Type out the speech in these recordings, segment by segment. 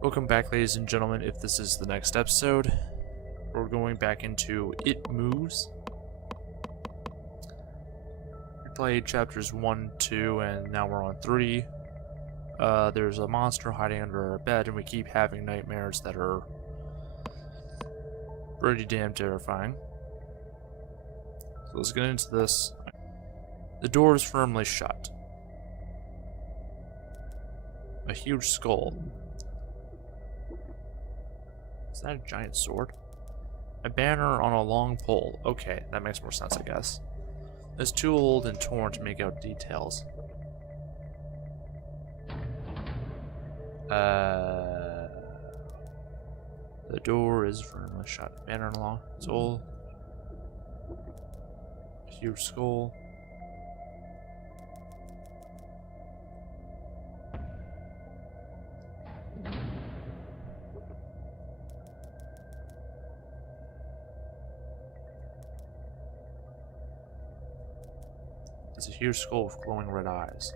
Welcome back, ladies and gentlemen. If this is the next episode, we're going back into It Moves. We played chapters 1, 2, and now we're on 3. There's a monster hiding under our bed, and we keep having nightmares that are pretty damn terrifying. So let's get into this. The door is firmly shut. A huge skull. Is that a giant sword? A banner on a long pole. Okay, that makes more sense, I guess. It's too old and torn to make out details. The door is firmly shut. Banner along. It's old. Huge skull. It's a huge skull with glowing red eyes.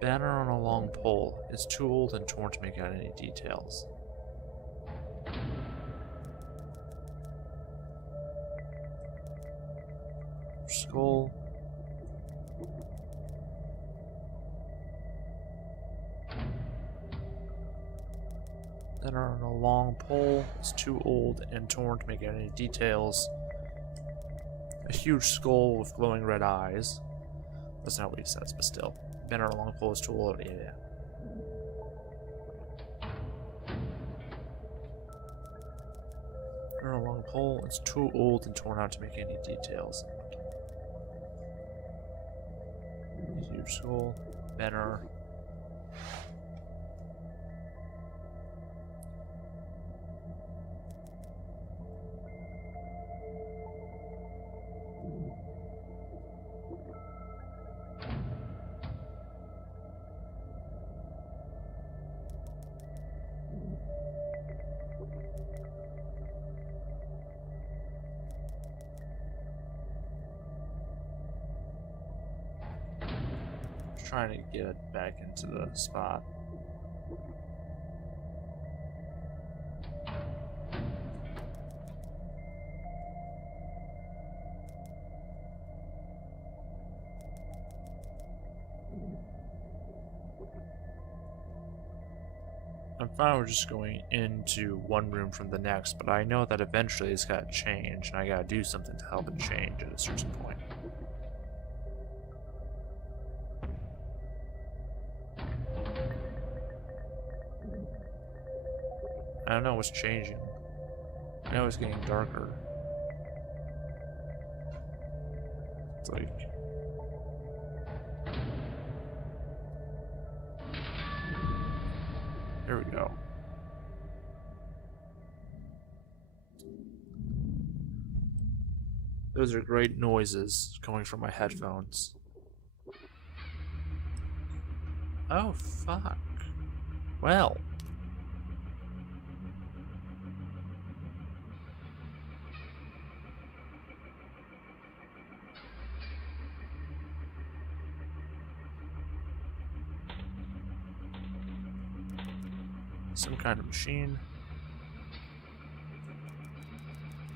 Banner on a long pole. It's too old and torn to make out any details. Skull. Banner on a long pole. It's too old and torn to make out any details. A huge skull with glowing red eyes. That's not what he says, but still. Banner on a long pole is too old. Yeah. Banner on a long pole. It's too old and torn out to make any details. Huge skull. Banner. Trying to get it back into the spot. I'm fine with just going into one room from the next, but I know that eventually it's gotta change, and I gotta do something to help it change at a certain point. I don't know what's changing. I know it's getting darker. It's like... There we go. Those are great noises coming from my headphones. Oh, fuck. Well... Some kind of machine.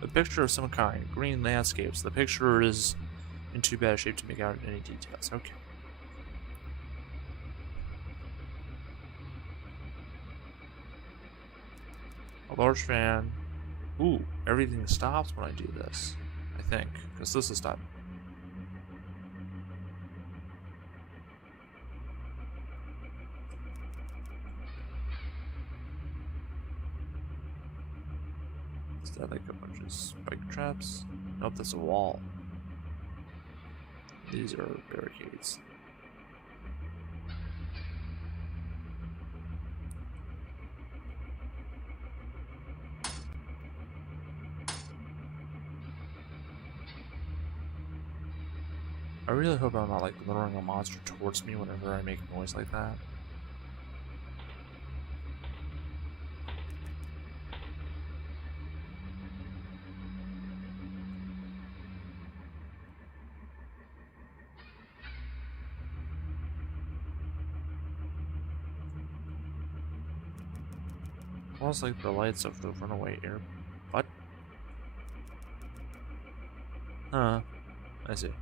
A picture of some kind. Green landscapes. The picture is in too bad a shape to make out any details. Okay. A large fan. Ooh, everything stops when I do this. I think. Because this is stopping. Is that like a bunch of spike traps? Nope, that's a wall. These are barricades. I really hope I'm not like luring a monster towards me whenever I make a noise like that. Almost like the lights of the runaway air. What? Huh. I see.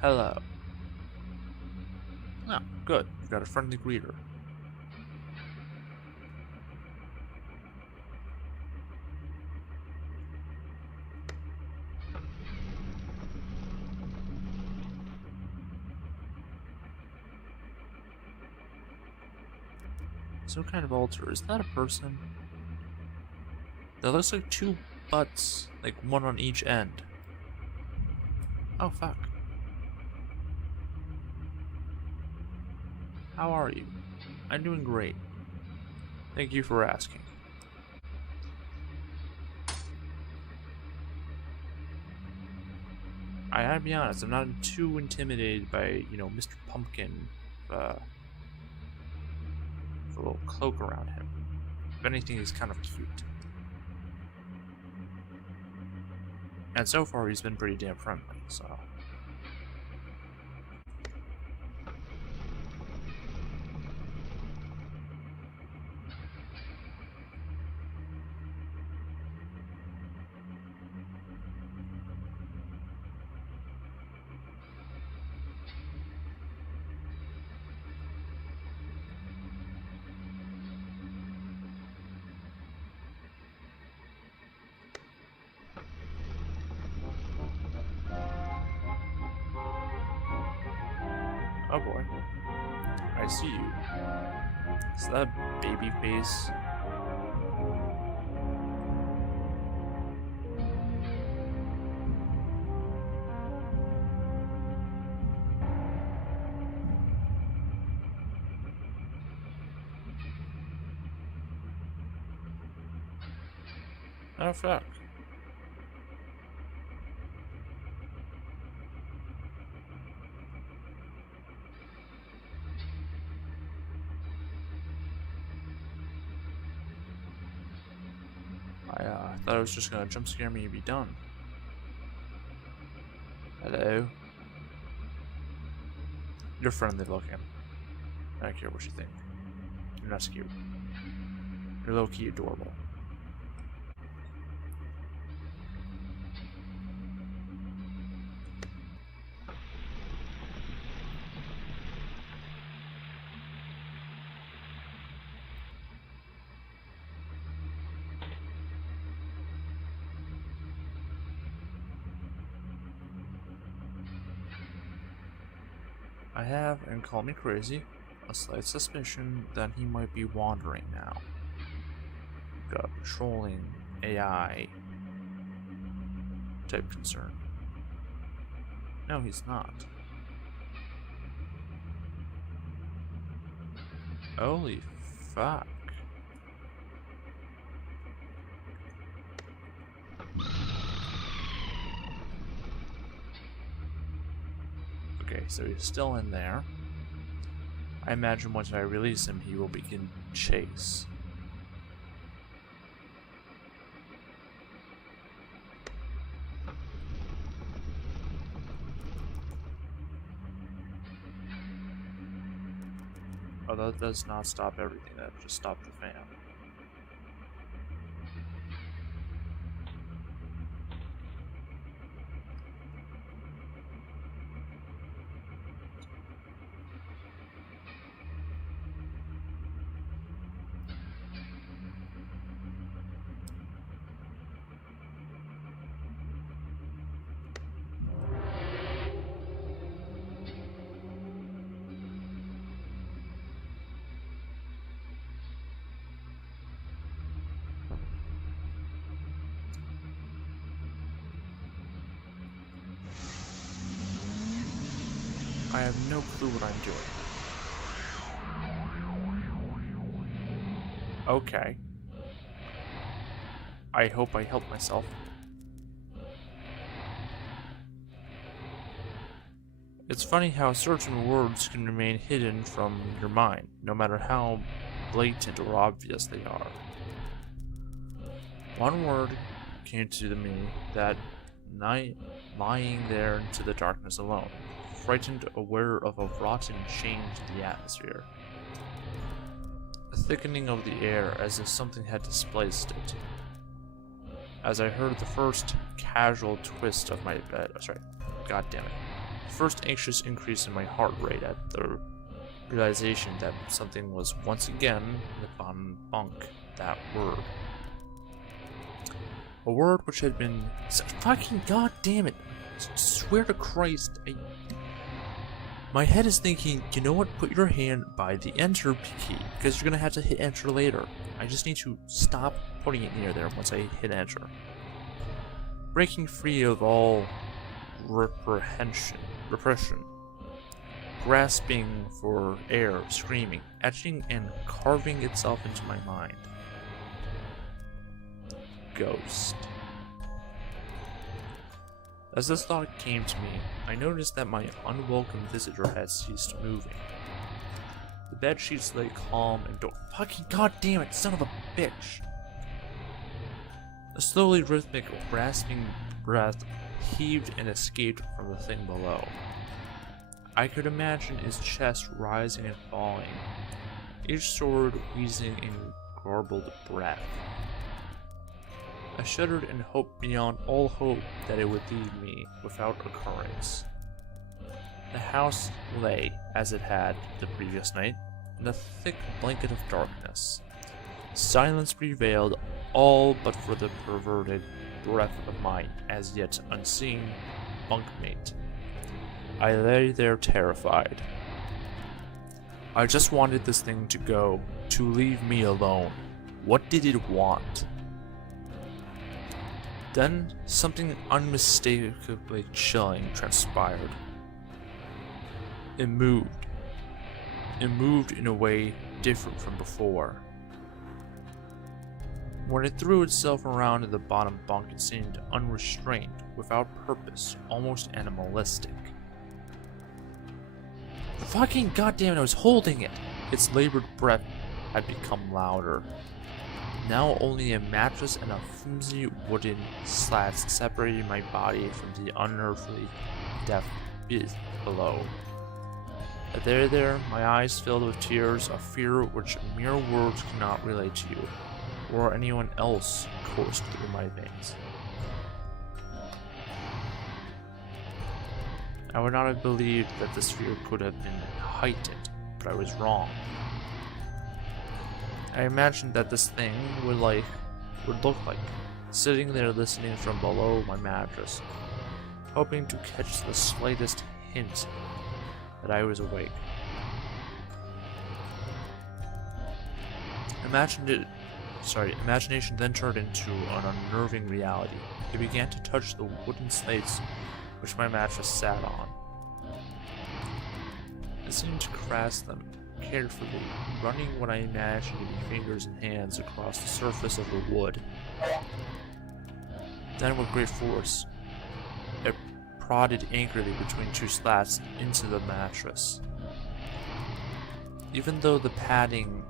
Hello. Oh, good. You've got a friendly greeter. Some kind of altar. Is that a person? That looks like two butts, like one on each end. Oh, fuck. How are you? I'm doing great. Thank you for asking. I gotta be honest, I'm not too intimidated by, Mr. Pumpkin, the little cloak around him. If anything, he's kind of cute. And so far, he's been pretty damn friendly, so... Oh boy. I see you. Is that a baby face? Oh fuck. I thought it was just gonna jump scare me and be done. Hello? You're friendly looking. I don't care what you think. You're not cute. You're low-key adorable. I have, and call me crazy, a slight suspicion that he might be wandering now. Got a patrolling AI type concern. No, he's not. Holy fuck. Okay, so he's still in there. I imagine once I release him, he will begin chase. Oh, that does not stop everything. That just stopped the fan. I have no clue what I'm doing. Okay. I hope I helped myself. It's funny how certain words can remain hidden from your mind, no matter how blatant or obvious they are. One word came to me that night, lying there into the darkness alone, frightened, aware of a rotten change in the atmosphere. A thickening of the air as if something had displaced it. As I heard the first casual twist of my bed, god damn it. First anxious increase in my heart rate at the realization that something was once again in the bottom bunk. That word. A word which had been fucking god damn it. Swear to Christ. My head is thinking, you know what, put your hand by the enter key, because you're gonna have to hit enter later. I just need to stop putting it near there once I hit enter. Breaking free of all repression, grasping for air, screaming, etching and carving itself into my mind. Ghost. As this thought came to me, I noticed that my unwelcome visitor had ceased moving. The bed sheets lay calm and fucking goddamn it, son of a bitch! A slowly rhythmic, rasping breath heaved and escaped from the thing below. I could imagine his chest rising and falling, each sword wheezing in garbled breath. I shuddered and hoped beyond all hope that it would leave me without occurrence. The house lay, as it had the previous night, in a thick blanket of darkness. Silence prevailed, all but for the perverted breath of my as yet unseen bunkmate. I lay there terrified. I just wanted this thing to go, to leave me alone. What did it want? Then something unmistakably chilling transpired. It moved. It moved in a way different from before. When it threw itself around in the bottom bunk, it seemed unrestrained, without purpose, almost animalistic. Fucking goddamn it, I was holding it! Its labored breath had become louder. Now only a mattress and a flimsy wooden slats separated my body from the unearthly depth below. There, my eyes filled with tears of fear which mere words cannot relate to you, or anyone else coursed through my veins. I would not have believed that this fear could have been heightened, but I was wrong. I imagined that this thing would look like, sitting there listening from below my mattress, hoping to catch the slightest hint that I was awake. Imagination then turned into an unnerving reality. It began to touch the wooden slates which my mattress sat on. It seemed to caress them carefully, running what I imagined to be fingers and hands across the surface of the wood. Then with great force, it prodded angrily between two slats into the mattress. Even through the padding,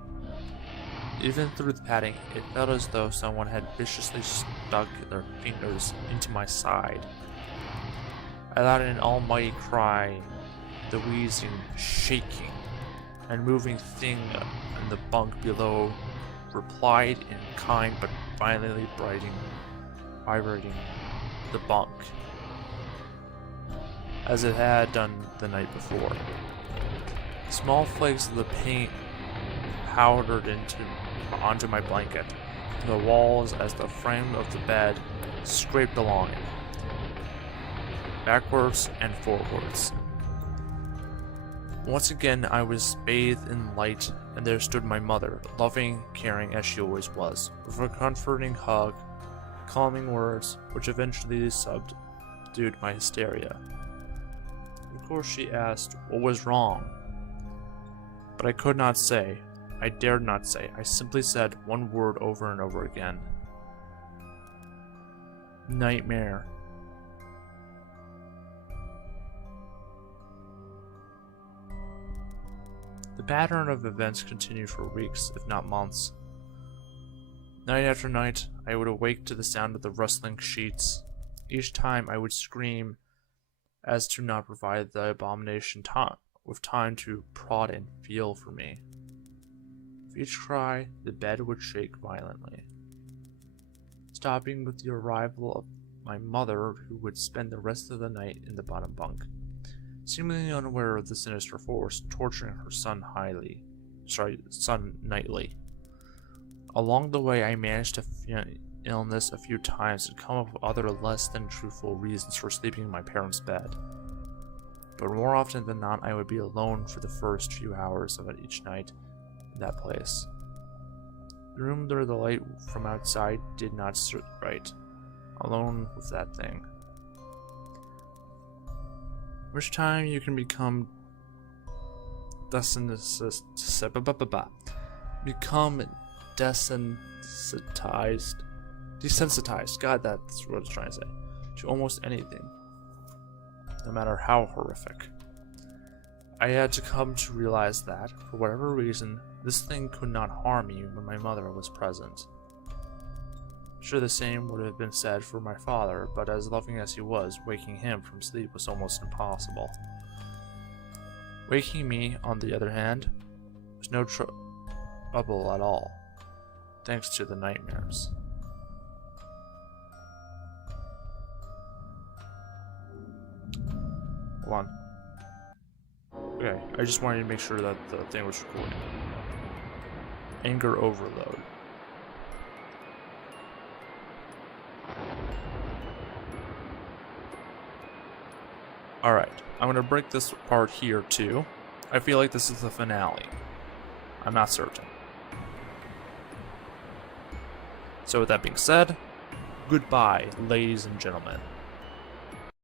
it felt as though someone had viciously stuck their fingers into my side. I let out an almighty cry, the wheezing, shaking, and moving thing in the bunk below replied in kind but violently vibrating the bunk, as it had done the night before. Small flakes of the paint powdered onto my blanket, the walls as the frame of the bed scraped along it, backwards and forwards. Once again I was bathed in light, and there stood my mother, loving, caring as she always was, with a comforting hug, calming words, which eventually subdued my hysteria. Of course she asked what was wrong, but I could not say. I dared not say. I simply said one word over and over again. Nightmare. The pattern of events continued for weeks, if not months. Night after night, I would awake to the sound of the rustling sheets. Each time I would scream as to not provide the abomination with time to prod and feel for me. With each cry, the bed would shake violently, stopping with the arrival of my mother, who would spend the rest of the night in the bottom bunk, seemingly unaware of the sinister force torturing her son nightly. Along the way, I managed to feign illness a few times and come up with other less than truthful reasons for sleeping in my parents' bed. But more often than not, I would be alone for the first few hours of it each night in that place. The room where the light from outside did not sit right. Alone with that thing. Which time you can become desensitized. God, that's what I was trying to say. To almost anything. No matter how horrific. I had to come to realize that, for whatever reason, this thing could not harm me when my mother was present. Sure, the same would have been said for my father, but as loving as he was, waking him from sleep was almost impossible. Waking me, on the other hand, was no trouble at all, thanks to the nightmares. Hold on. Okay, I just wanted to make sure that the thing was recording. Anger overload. Alright, I'm gonna break this apart here too. I feel like this is the finale. I'm not certain. So with that being said, goodbye, ladies and gentlemen.